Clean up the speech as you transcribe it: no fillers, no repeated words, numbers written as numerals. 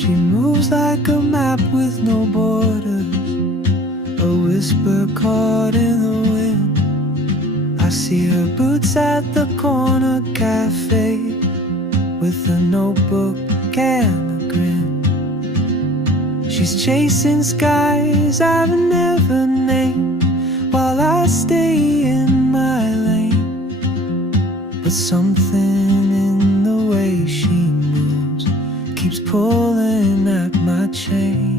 She moves like a map with no borders, a whisper caught in the wind. I see her boots at the corner cafe, with a notebook and a grin. She's chasing skies I've never named, while I stay in my lane. But something in the way she moves keeps pulling at my chain.